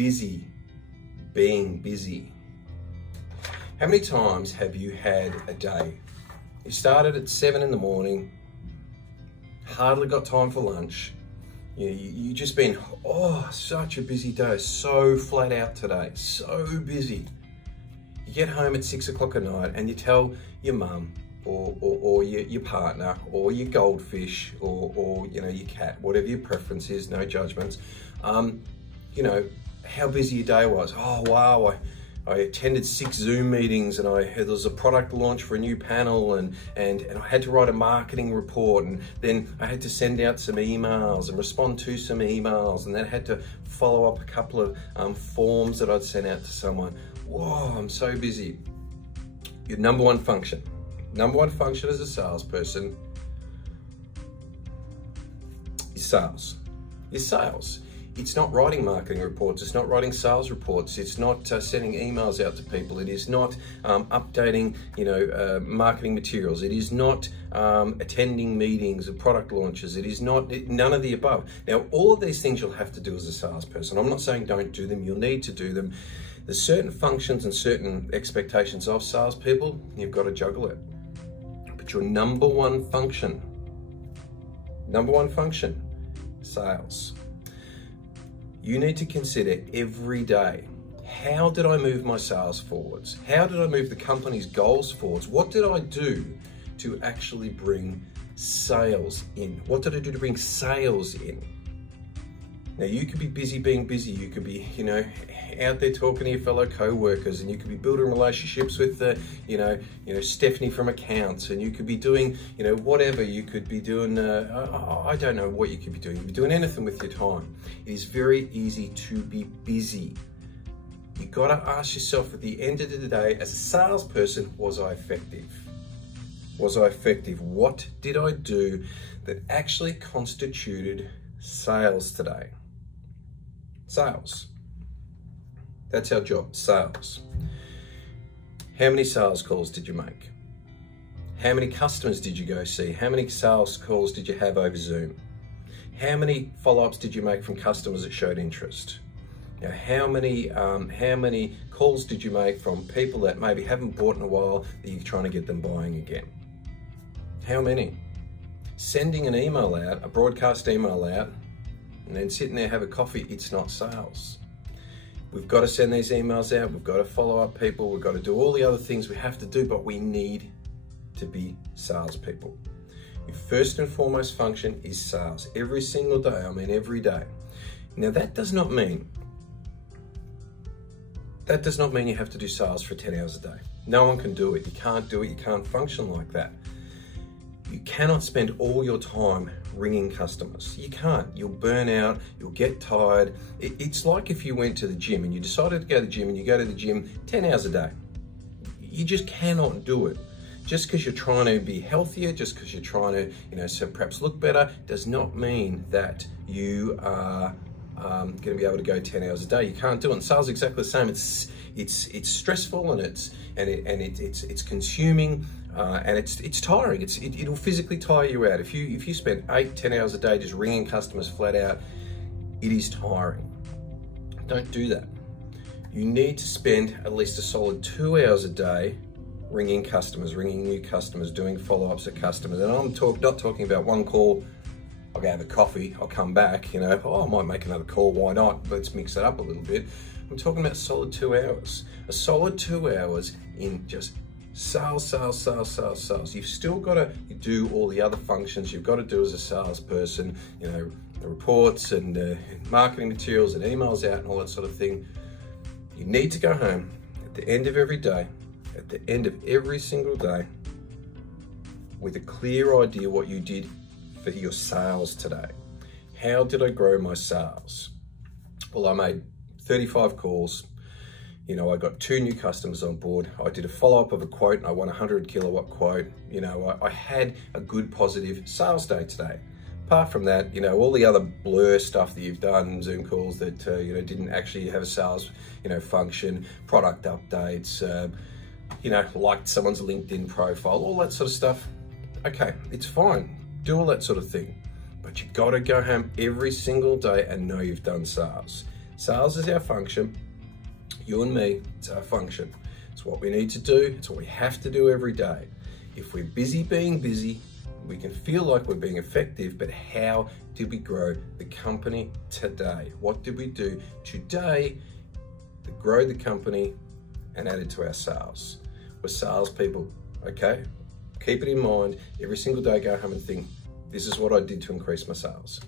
busy being busy? How many times have you had a day? You started at 7 in the morning, hardly got time for lunch. You just been, oh, such a busy day, so flat out today, so busy. You get home at 6 o'clock at night and you tell your mum or your partner or your goldfish or your cat, whatever your preference is, no judgments, how busy your day was. Oh wow, I attended 6 Zoom meetings and there was a product launch for a new panel and I had to write a marketing report, and then I had to send out some emails and respond to some emails, and then I had to follow up a couple of forms that I'd sent out to someone. Whoa, I'm so busy. Your number one function as a salesperson is sales. Is sales. It's not writing marketing reports, it's not writing sales reports, it's not sending emails out to people, it is not updating marketing materials, it is not attending meetings and product launches, it is none of the above. Now, all of these things you'll have to do as a salesperson. I'm not saying don't do them, you'll need to do them. There's certain functions and certain expectations of salespeople, you've got to juggle it. But your number one function, sales. You need to consider every day, how did I move my sales forwards? How did I move the company's goals forwards? What did I do to actually bring sales in? What did I do to bring sales in? Now, you could be busy being busy. You could be, out there talking to your fellow co-workers, and you could be building relationships with Stephanie from accounts, and you could be doing, whatever. You could be doing, I don't know what you could be doing. You could be doing anything with your time. It is very easy to be busy. You got to ask yourself at the end of the day, as a salesperson, was I effective? Was I effective? What did I do that actually constituted sales today? Sales. That's our job, sales. How many sales calls did you make? How many customers did you go see? How many sales calls did you have over Zoom? How many follow-ups did you make from customers that showed interest? Now, how many calls did you make from people that maybe haven't bought in a while that you're trying to get them buying again? How many? Sending an email out, a broadcast email out, and then sitting there, have a coffee, it's not sales. We've got to send these emails out, we've got to follow up people, we've got to do all the other things we have to do, but we need to be salespeople. Your first and foremost function is sales. Every single day, every day. Now, that does not mean you have to do sales for 10 hours a day. No one can do it. You can't do it, you can't function like that. You cannot spend all your time ringing customers. You can't. You'll burn out, you'll get tired. It's like if you went to the gym and you decided to go to the gym and you go to the gym 10 hours a day. You just cannot do it. Just because you're trying to be healthier, just because you're trying to, so perhaps look better, does not mean that you are going to be able to go 10 hours a day. You can't do it. And sales is exactly the same. It's stressful and it's consuming. And it's tiring. It'll physically tire you out. If you spend 8-10 hours a day just ringing customers flat out, it is tiring. Don't do that. You need to spend at least a solid 2 hours a day ringing customers, ringing new customers, doing follow-ups of customers. And I'm not talking about one call, I'll go have a coffee, I'll come back, I might make another call, why not? Let's mix it up a little bit. I'm talking about a solid 2 hours. A solid 2 hours in just sales. You've still got to do all the other functions you've got to do as a salesperson, the reports and marketing materials and emails out and all that sort of thing. You need to go home at the end of every day, at the end of every single day, with a clear idea what you did for your sales today. How did I grow my sales? Well, I made 35 calls. I got 2 new customers on board. I did a follow-up of a quote and I won a 100 kilowatt quote. I had a good positive sales day today. Apart from that, all the other blur stuff that you've done, Zoom calls that, didn't actually have a sales, function, product updates, liked someone's LinkedIn profile, all that sort of stuff. Okay, it's fine. Do all that sort of thing. But you got to go home every single day and know you've done sales. Sales is our function. You and me, it's our function. It's what we need to do. It's what we have to do every day. If we're busy being busy, we can feel like we're being effective, but how did we grow the company today? What did we do today to grow the company and add it to our sales? We're salespeople, okay? Keep it in mind. Every single day, go home and think, this is what I did to increase my sales.